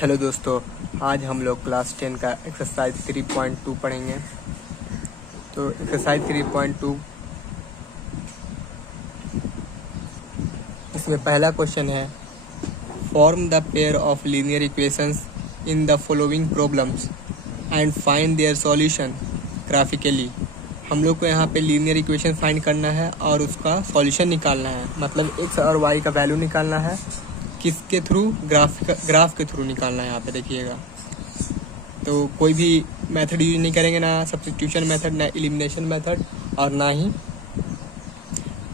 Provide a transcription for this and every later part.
Hello दोस्तों, आज हम लोग क्लास 10 का एक्सरसाइज 3.2 पढ़ेंगे। तो एक्सरसाइज 3.2 इसमें पहला क्वेश्चन है, form the pair of linear equations in the following problems and find their solution graphically. हम लोग को यहाँ पे लीनियर इक्वेशन फाइंड करना है और उसका सॉल्यूशन निकालना है, मतलब एक्स और वाई का वैल्यू निकालना है। किसके थ्रू? ग्राफ के थ्रू निकालना है। यहाँ पे देखिएगा, तो कोई भी मेथड यूज नहीं करेंगे, ना सब्स्टिट्यूशन मेथड, ना एलिमिनेशन मेथड और ना ही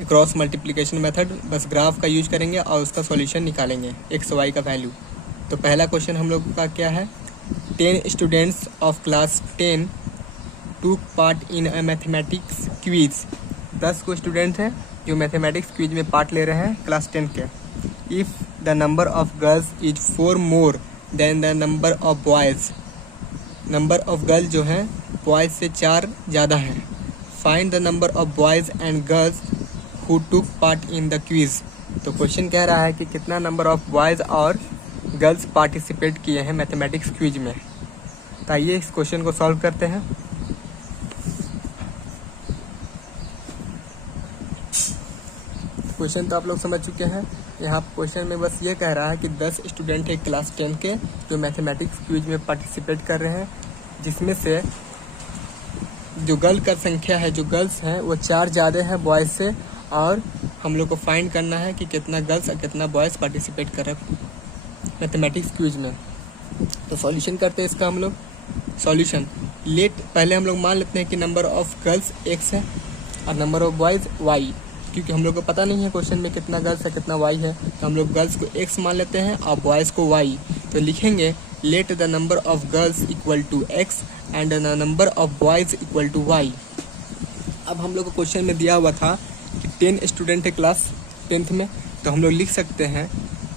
क्रॉस मल्टीप्लिकेशन मेथड। बस ग्राफ का यूज करेंगे और उसका सॉल्यूशन निकालेंगे, एक्स वाई का वैल्यू। तो पहला क्वेश्चन हम लोग का क्या है, 10 स्टूडेंट्स ऑफ क्लास 10 टूक part in a mathematics quiz. 10 को स्टूडेंट हैं जो मैथमेटिक्स क्विज में पार्ट ले रहे हैं क्लास 10 के। If the number of girls is 4 more than the number of boys. Number of girl जो हैं बॉयज़ से 4 ज़्यादा हैं। Find the number of boys and girls who took part in the quiz. तो क्वेश्चन कह रहा है कि कितना नंबर ऑफ बॉयज़ और गर्ल्स पार्टिसिपेट किए हैं मैथमेटिक्स क्विज में। तो आइए इस क्वेश्चन को सॉल्व करते हैं। क्वेश्चन तो आप लोग समझ चुके हैं। यहाँ क्वेश्चन में बस ये कह रहा है कि 10 स्टूडेंट है क्लास 10 के जो मैथमेटिक्स क्विज में पार्टिसिपेट कर रहे हैं, जिसमें से जो गर्ल का संख्या है, जो गर्ल्स हैं वो 4 ज़्यादा है बॉयज़ से, और हम लोग को फाइंड करना है कि कितना गर्ल्स और कितना बॉयज़ पार्टिसिपेट कर रहे हैं मैथमेटिक्स क्विज में। तो सॉल्यूशन करते हैं इसका हम लोग। सॉल्यूशन पहले हम लोग मान लेते हैं कि नंबर ऑफ़ गर्ल्स x है और नंबर ऑफ़ बॉयज़ y, क्योंकि हम लोग को पता नहीं है क्वेश्चन में कितना गर्ल्स है कितना वाई है। तो हम लोग गर्ल्स को x मान लेते हैं और बॉयज़ को y। तो लिखेंगे let the number of girls equal to x and the number of boys equal to y। अब हम लोग को क्वेश्चन में दिया हुआ था कि 10 स्टूडेंट है क्लास 10th में, तो हम लोग लिख सकते हैं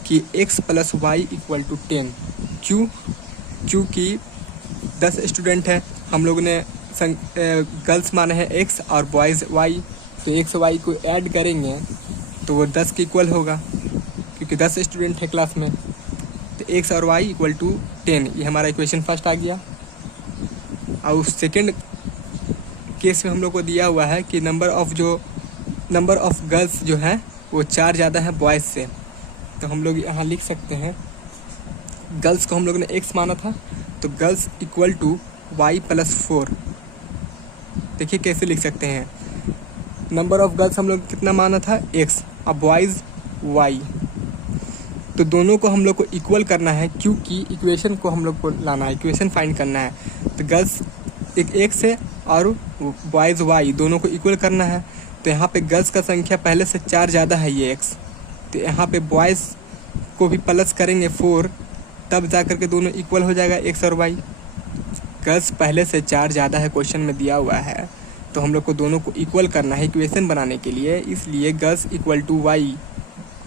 कि x plus Y equal to 10। क्योंकि 10 स्टूडेंट है, हम लोग ने गर्ल्स माने हैं x और बॉयज़ y, तो एक्स वाई को ऐड करेंगे तो वो 10 के इक्वल होगा, क्योंकि 10 स्टूडेंट है क्लास में। तो एक्स और वाई इक्वल टू 10, ये हमारा इक्वेशन फर्स्ट आ गया। और सेकंड केस में हम लोग को दिया हुआ है कि नंबर ऑफ गर्ल्स जो है वो 4 ज़्यादा है बॉयज़ से। तो हम लोग यहाँ लिख सकते हैं, गर्ल्स को हम लोग ने एक्स माना था, तो girls equal to Y plus 4। देखिए कैसे लिख सकते हैं, नंबर ऑफ गर्ल्स हम लोग कितना माना था x और बॉयज़ y। तो दोनों को हम लोग को इक्वल करना है, क्योंकि इक्वेशन को हम लोग को लाना है, इक्वेशन फाइंड करना है। तो गर्ल्स एक x है और बॉयज़ y, दोनों को इक्वल करना है। तो यहाँ पे गर्ल्स का संख्या पहले से 4 ज़्यादा है ये x, तो यहाँ पे बॉयज़ को भी प्लस करेंगे 4, तब जा कर के दोनों इक्वल हो जाएगा x और y। गर्ल्स पहले से 4 ज़्यादा है क्वेश्चन में दिया हुआ है, तो हम लोग को दोनों को इक्वल करना है इक्वेशन बनाने के लिए। इसलिए girls equal to Y,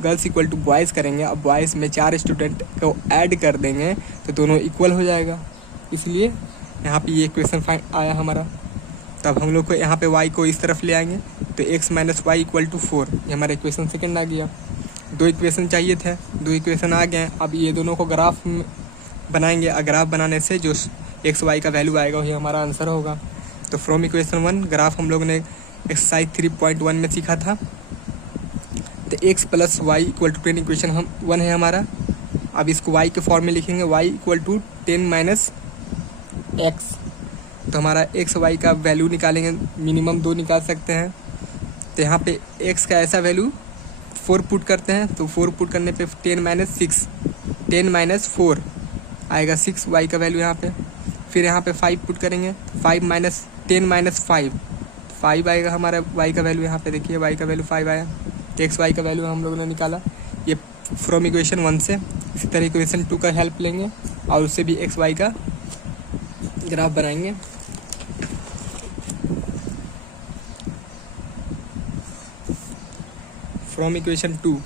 girls equal to boys करेंगे। अब बॉयज़ में 4 स्टूडेंट को ऐड कर देंगे तो दोनों इक्वल हो जाएगा, इसलिए यहाँ पे ये इक्वेशन फाइंड आया हमारा। तब हम लोग को यहाँ पे y को इस तरफ ले आएंगे, तो x minus Y equal to 4, ये हमारा इक्वेशन सेकेंड आ गया। 2 इक्वेशन चाहिए थे, 2 इक्वेशन आ गए। अब ये दोनों को ग्राफ बनाएंगे, और ग्राफ बनाने से जो एक्स वाई का वैल्यू आएगा वही हमारा आंसर होगा। तो फ्रॉम इक्वेशन 1 ग्राफ हम लोग ने एक्सरसाइज 3.1 में सीखा था। तो x plus Y equal to 10 इक्वेशन 1 है हमारा। अब इसको y के फॉर्म में लिखेंगे, y equal to 10 minus x। तो हमारा x y का वैल्यू निकालेंगे, मिनिमम 2 निकाल सकते हैं। तो यहाँ पे x का ऐसा वैल्यू 4 पुट करते हैं, तो 4 पुट करने पे 10 माइनस 6, 10 माइनस 4 आएगा 6 y का वैल्यू यहाँ पे। फिर यहाँ पे 5 पुट करेंगे, 5 माइनस 10 माइनस 5 आएगा हमारा y का वैल्यू। यहाँ पे देखिए y का वैल्यू 5 आया। एक्स वाई का वैल्यू हम लोगों ने निकाला, ये फ्रॉम इक्वेशन 1 से। इसी तरह इक्वेशन 2 का हेल्प लेंगे और उससे भी एक्स वाई का ग्राफ बनाएंगे। From equation 2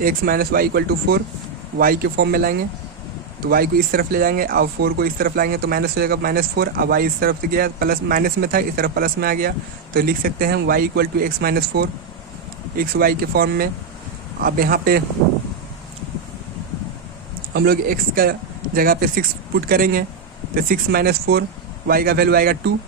X minus Y equal to 4 Y के फॉर्म में लाएंगे, तो y को इस तरफ ले जाएंगे और 4 को इस तरफ लाएंगे, तो माइनस हो जाएगा -4। अब y इस तरफ से गया, प्लस माइनस में था, इस तरफ प्लस में आ गया, तो लिख सकते हैं y equal to x minus 4 X Y के फॉर्म में। अब यहाँ पे हम लोग x का जगह पे 6 पुट करेंगे तो 6 - 4, y का वैल्यू आएगा 2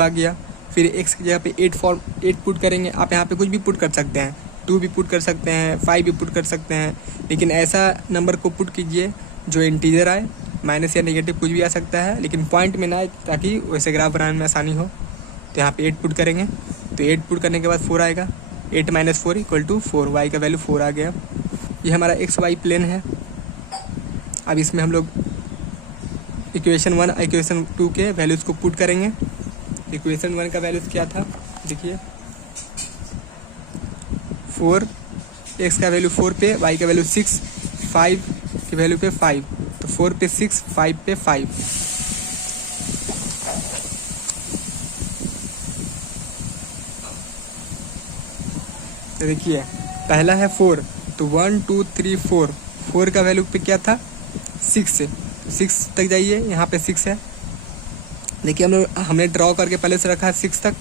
आ गया। फिर x की जगह पे 8 पुट करेंगे। आप यहाँ पे कुछ भी पुट कर सकते हैं, 2 भी पुट कर सकते हैं, 5 भी पुट कर सकते हैं, लेकिन ऐसा नंबर को पुट कीजिए जो इंटीजर आए, माइनस या नेगेटिव कुछ भी आ सकता है, लेकिन पॉइंट में ना आए, ताकि वैसे ग्राफ बनाने में आसानी हो। तो यहाँ पे 8 पुट करेंगे तो 8 पुट करने के बाद 4 आएगा। 8 - 4 = 4, y का वैल्यू 4 आ गया। ये हमारा XY प्लेन है। अब इसमें हम लोग इक्वेशन 1 इक्वेशन 2 के वैल्यूज़ को पुट करेंगे। इक्वेशन 1 का वैल्यूज़ क्या था, देखिए 4, x का वैल्यू 4 पे, y का वैल्यू 6, 5 की वैल्यू पे 5, तो 4 पे 6, 5 पे 5। तो देखिए पहला है 4, तो 1 2 3 4, 4 का वैल्यू पे क्या था 6 से, 6 तक जाइए, यहाँ पे 6 है। देखिए हमने ड्रॉ करके पहले से रखा है 6 तक,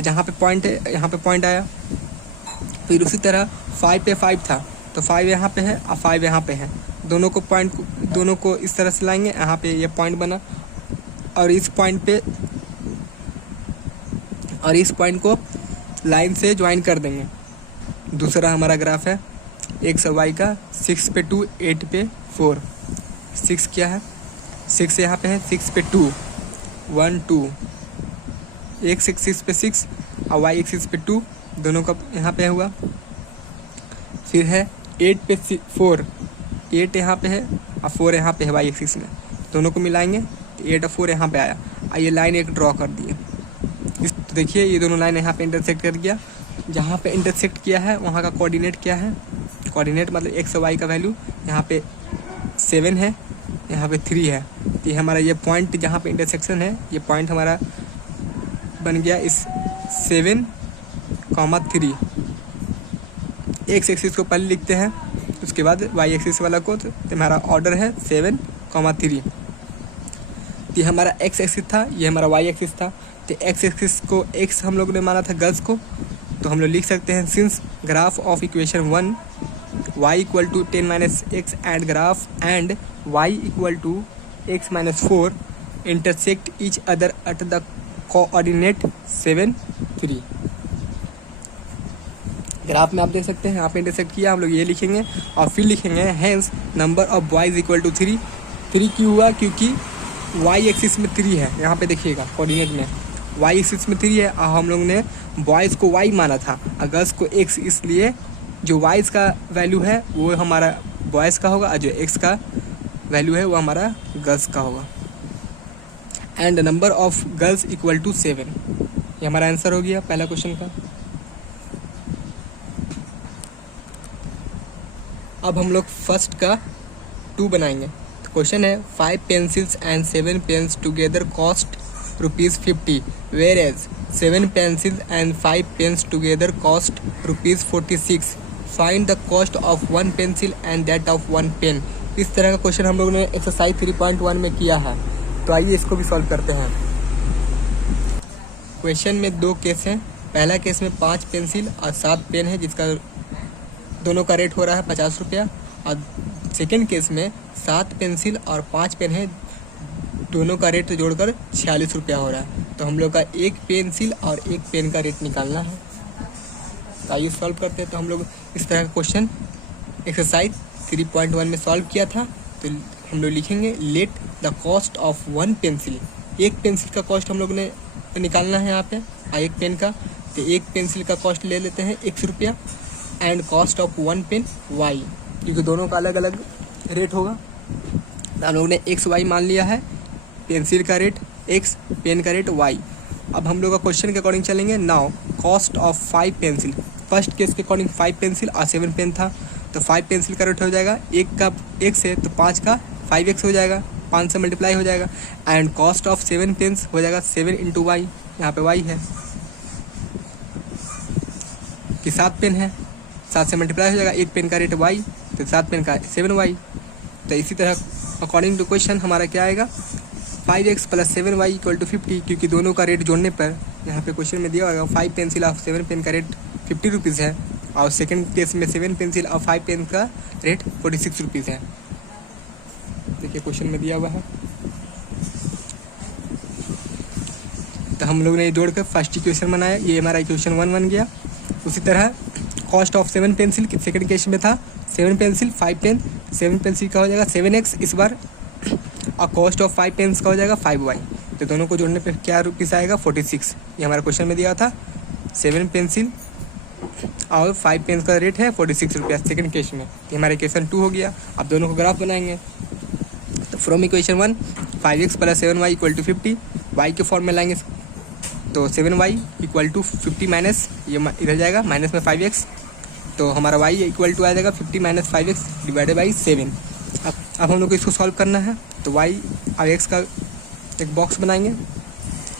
जहाँ पे पॉइंट है यहाँ पे पॉइंट आया। फिर उसी तरह 5 पे 5 था, तो 5 यहाँ पे है और 5 यहाँ पे है। दोनों को इस तरह से लाएंगे, यहाँ पे ये पॉइंट बना, और इस पॉइंट को लाइन से ज्वाइन कर देंगे। दूसरा हमारा ग्राफ है x और y का, 6 पे 2, 8 पे 4। 6 क्या है, 6 यहाँ पे है, 6 पे 2, 1 2, x एक्सिस पे 6 और y एक्सिस पे 2, दोनों का यहाँ पे हुआ। फिर है 8 पे 4, 8 यहाँ पे है और 4 यहाँ पे है y एक्सिस में, दोनों को मिलाएंगे तो 8 और 4 यहाँ पे आया। आइए लाइन एक ड्रॉ कर दिए। तो देखिए ये दोनों लाइन यहाँ पे इंटरसेक्ट कर गया। जहाँ पे इंटरसेक्ट किया है वहाँ का कोऑर्डिनेट क्या है, कोऑर्डिनेट मतलब x और y का वैल्यू यहाँ पे 7 है, यहाँ पे 3 है। तो ये हमारा ये पॉइंट जहाँ पे इंटरसेक्शन है, ये पॉइंट हमारा बन गया इस 7, 3। x एक्सिस को पहले लिखते हैं, उसके बाद y एक्सिस वाला को, तो हमारा ऑर्डर है 7, 3। ये हमारा x एक्सिस था, ये हमारा y एक्सिस था। तो x एक्सिस को x हम लोग ने माना था गर्ल्स को, तो हम लोग लिख सकते हैं since graph of equation 1 y = 10 - x and graph and y = x - 4 intersect each other at the coordinate 7 3। Graph में आप देख सकते हैं यहाँ पे इंटरसेक्ट किया, हम लोग ये लिखेंगे और फिर लिखेंगे हैंस नंबर ऑफ बॉयज़ = 3। 3 क्यों हुआ, क्योंकि y एक्सिस में 3 है। यहाँ पे देखिएगा कोऑर्डिनेट में y एक्सिस में 3 है और हम लोग ने बॉयज़ को y माना था और गर्ल्स को x, इसलिए जो y का वैल्यू है वो हमारा बॉयज़ का होगा और जो x का वैल्यू है वो हमारा गर्ल्स का होगा। एंड नंबर ऑफ गर्ल्स = 7, ये हमारा आंसर हो गया पहला क्वेश्चन का। अब हम लोग फर्स्ट का 2 बनाएंगे। तो क्वेश्चन है 5 pencils and 7 pens together cost ₹50, whereas 7 pencils and 5 pens together cost ₹46। Find the cost of 1 pencil and that of 1 pen. इस तरह का क्वेश्चन हम लोग ने एक्सरसाइज 3.1 में किया है। तो आइए इसको भी सॉल्व करते हैं। क्वेश्चन में 2 केस हैं। पहला केस में 5 पेंसिल और 7 पेन है, जिसका दोनों का रेट हो रहा है 50 रुपया, और सेकेंड केस में 7 पेंसिल और 5 पेन है, दोनों का रेट जोड़कर 46 रुपया हो रहा है। तो हम लोग का एक पेंसिल और एक पेन का रेट निकालना है। तो आइए सॉल्व करते हैं। तो हम लोग इस तरह का क्वेश्चन एक्सरसाइज 3.1 में सॉल्व किया था। तो हम लोग लिखेंगे let the cost of 1 pencil. एक पेंसिल का कॉस्ट हम लोग ने निकालना है यहाँ पे, और एक पेन का। तो एक पेंसिल का कॉस्ट ले लेते हैं x रुपया, and cost of 1 pen y, क्योंकि दोनों का अलग अलग रेट होगा। तो हम लोग ने XY मान लिया है, पेंसिल का रेट x, पेन का रेट y। अब हम लोग का क्वेश्चन के अकॉर्डिंग चलेंगे। Now cost of 5 pencil, first case के अकॉर्डिंग 5 पेंसिल और 7 पेन था, तो 5 पेंसिल का रेट हो जाएगा एक का x है, तो 5 का 5x हो जाएगा, 5 से मल्टीप्लाई हो जाएगा। एंड कॉस्ट ऑफ 7 पेन्स हो जाएगा 7 × y, यहाँ पे y है कि 7 पेन है, 7 से मल्टीप्लाई हो जाएगा, एक पेन का रेट y, तो 7 पेन का 7y। तो इसी तरह अकॉर्डिंग टू क्वेश्चन हमारा क्या आएगा 5x + 7y = 50, क्योंकि दोनों का रेट जोड़ने पर यहाँ पे क्वेश्चन में दिया होगा 5 पेंसिल और 7 पेन का रेट 50 रुपीज़ है, और सेकंड केस में 7 पेंसिल और 5 पेन का रेट 46 रुपीज़ है। देखिए क्वेश्चन में दिया हुआ है। तो हम लोग ने ये जोड़कर फर्स्ट इक्वेशन बनाया, ये हमारा इक्वेशन 1 बन गया। उसी तरह cost of 7 pencil second case में था 7 पेंसिल 5 पेन, 7 पेंसिल का हो जाएगा 7x इस बार, और कॉस्ट ऑफ 5 पेन्स का हो जाएगा 5y। तो दोनों को जोड़ने पे क्या रुपीस आएगा 46। ये हमारा क्वेश्चन में दिया था 7 पेंसिल और 5 पेन्स का रेट है 46 रुपया सेकेंड केस में। ये हमारा इक्वेशन 2 हो गया। अब दोनों को ग्राफ बनाएंगे। तो from equation 1 5x + 7y = 50, y के फॉर्म में लाएंगे तो 7y = 50 माइनस ये इधर जाएगा माइनस में 5x, तो हमारा y = आ जाएगा 50 - 5x / 7। अब हम लोग को इसको सॉल्व करना है। तो y और x का एक बॉक्स बनाएंगे।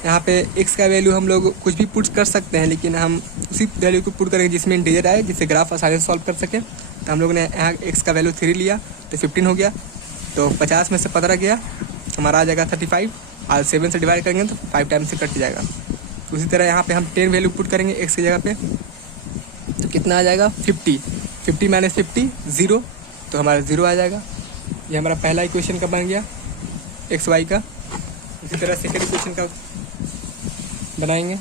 यहाँ पे x का वैल्यू हम लोग कुछ भी पुट कर सकते हैं, लेकिन हम उसी वैल्यू को पुट करेंगे जिसमें इंटीजर आए, जिससे ग्राफ आसानी से सॉल्व कर सके। तो हम लोग ने यहाँ x का वैल्यू 3 लिया तो 15 हो गया। तो 50 में से 15 गया, हमारा आ जाएगा 35, और 7 से डिवाइड करेंगे तो 5 टाइम से कट जाएगा। उसी तरह यहाँ पे हम 10 वैल्यू पुट करेंगे x की जगह पे, तो कितना आ जाएगा 50 - 50 0, तो हमारा 0 आ जाएगा। ये हमारा पहला इक्वेशन का बन गया एक्स वाई का। इसी तरह सेकेंड इक्वेशन का बनाएंगे।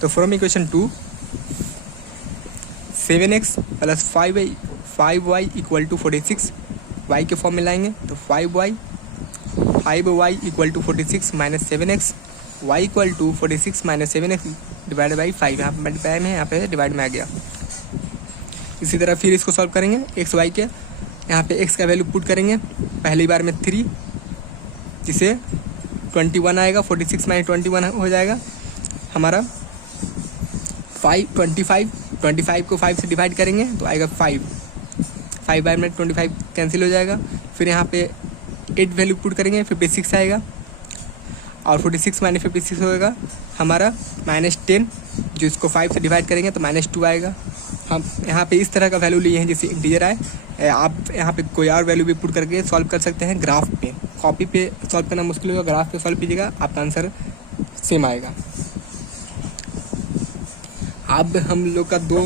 तो from equation 2 7x + 5y = 46, y के फॉर्म में लाएंगे तो 5y = 46 - 7x, y = 46 - 7x / 5। यहाँ पर मल्टीप्लाई में, यहाँ पे डिवाइड में आ गया। इसी तरह फिर इसको सॉल्व करेंगे एक्स वाई के। यहाँ पे x का वैल्यू पुट करेंगे पहली बार में 3, जिसे 21 आएगा, 46 - 21 हो जाएगा हमारा 25 को 5 से डिवाइड करेंगे तो आएगा 5 बार में 25 कैंसिल हो जाएगा। फिर यहाँ पे 8 वैल्यू पुट करेंगे 56 आएगा, और 46 - 56 होगा हमारा -10, जो इसको 5 से डिवाइड करेंगे तो -2 आएगा। हम यहाँ पे इस तरह का वैल्यू लिए हैं जैसे इंटीजर आए। आप यहाँ पे कोई और वैल्यू भी पुट करके सॉल्व कर सकते हैं। ग्राफ पे, कॉपी पे सॉल्व करना मुश्किल होगा, ग्राफ पे सॉल्व कीजिएगा, आपका आंसर सेम आएगा। अब हम लोग का 2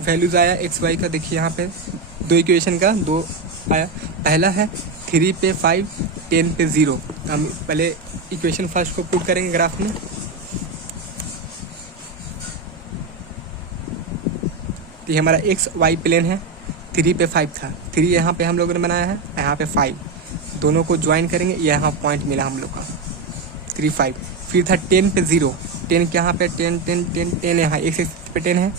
वैल्यूज़ आया एक्स वाई का। देखिए यहाँ पे 2 इक्वेशन का 2 आया। पहला है 3 पे 5, 10 पे 0। हम पहले इक्वेशन फर्स्ट को पुट करेंगे ग्राफ में। तो ये हमारा एक्स वाई प्लेन है। 3 पे 5 था, 3 यहाँ पे हम लोगों ने बनाया है, यहाँ पे 5, दोनों को ज्वाइन करेंगे, यहाँ पॉइंट मिला हम लोग का 3 5। फिर था 10 पे 0, 10 यहाँ पे 10 यहाँ एक्स एक्सिस पे 10 है,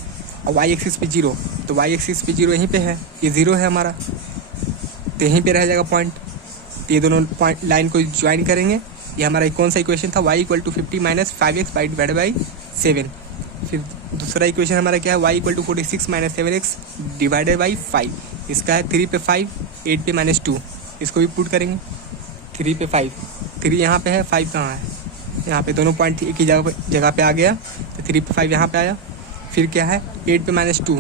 और वाई एक्सिस पे 0, तो वाई एक्सिस पे 0 यहीं पे है, ये 0 है हमारा, तो यहीं पे रह जाएगा पॉइंट। तो ये दोनों पॉइंट लाइन को ज्वाइन करेंगे। ये हमारा कौन सा इक्वेशन था, y = 50 - 5x / 7। फिर दूसरा इक्वेशन हमारा क्या है, y = 46 - 7x / 5। इसका है 3 पे 5, 8 पे -2। इसको भी पुट करेंगे 3 पे 5, 3 यहाँ पे है, 5 कहाँ है, यहाँ पे दोनों पॉइंट एक ही जगह पे आ गया, तो 3 पे 5 यहाँ पे आया। फिर क्या है 8 पे -2,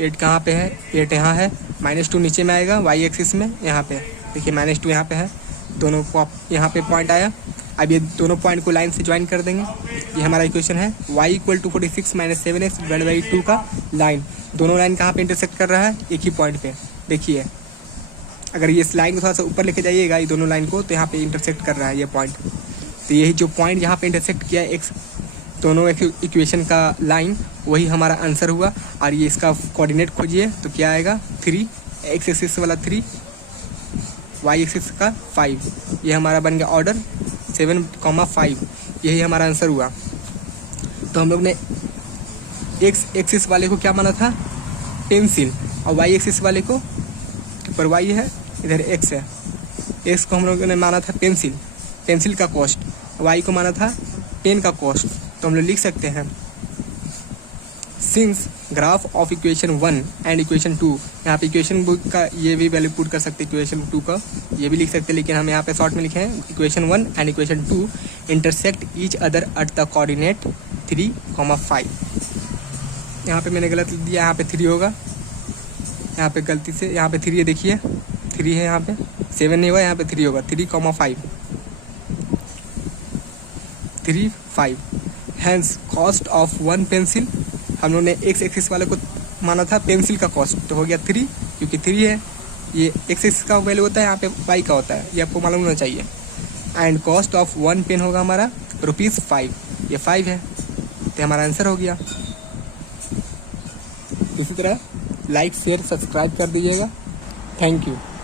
8 कहाँ पे है, 8 यहाँ है, -2 नीचे में आएगा y एक्सिस में, यहाँ पे देखिए -2 यहाँ पे है, दोनों को यहाँ पे पॉइंट आया। अब ये दोनों पॉइंट को लाइन से ज्वाइन कर देंगे। ये हमारा इक्वेशन है y = 46 - 7x / 2 का लाइन। दोनों लाइन कहाँ पे इंटरसेक्ट कर रहा है, एक ही पॉइंट पे। देखिए अगर ये इस लाइन को थोड़ा सा ऊपर लेके जाइएगा ये दोनों लाइन को, तो यहाँ पे इंटरसेक्ट कर रहा है ये पॉइंट। तो यही जो पॉइंट यहाँ पे इंटरसेक्ट किया एक्स दोनों इक्वेशन का लाइन, वही हमारा आंसर हुआ। और ये इसका कोऑर्डिनेट खोजिए तो क्या आएगा 3, एक्स एक्सिस वाला 3, वाई एक्सिस का 5। ये हमारा बन गया ऑर्डर 7,5। यही हमारा आंसर हुआ। तो हम लोग ने एक्स एक्सिस वाले को क्या माना था, पेंसिल, और वाई एक्सिस वाले को, पर वाई है इधर एक्स है, एक्स को हम लोगों ने माना था पेंसिल, पेंसिल का कॉस्ट, वाई को माना था पेन का कॉस्ट। तो हम लोग लिख सकते हैं since graph of equation 1 and equation 2। यहाँ पे इक्वेशन बुक का ये भी वैल्यू पुट कर सकते हैं, इक्वेशन 2 का ये भी लिख सकते हैं, लेकिन हम यहाँ पे शॉर्ट में लिखे हैं equation 1 and equation 2 intersect each other at the coordinate 3, 5। यहाँ पे मैंने गलत लिख दिया, यहाँ पे 3 होगा, यहाँ पे गलती से यहाँ पे 3 है, देखिए 3 है, यहाँ पे 7 नहीं होगा, यहाँ पे 3 होगा, 3, 5, 3, 5। हैंस कॉस्ट ऑफ 1 पेंसिल, हम लोगों ने एक्स एक्सिस वाले को माना था पेंसिल का कॉस्ट, तो हो गया 3 क्योंकि 3 है। ये एक्स का वैल्यू होता है, यहाँ पे वाई का होता है, ये आपको मालूम होना चाहिए। एंड कॉस्ट ऑफ 1 पेन होगा हमारा ₹5, ये 5 है, तो हमारा आंसर हो गया। इसी तरह लाइक शेयर सब्सक्राइब कर दीजिएगा। Thank you.